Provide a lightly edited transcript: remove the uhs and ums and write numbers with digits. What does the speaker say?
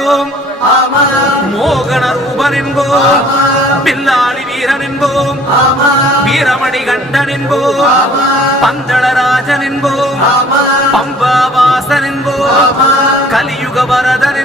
என்போம், மோகன ரூபன் என்போம், பில்லாளி வீரன் என்போம், வீரமணி கண்டன் என்போம், பந்தளராஜன் என்போம், பம்பாவாசன் என்போம், கலியுக வரதன்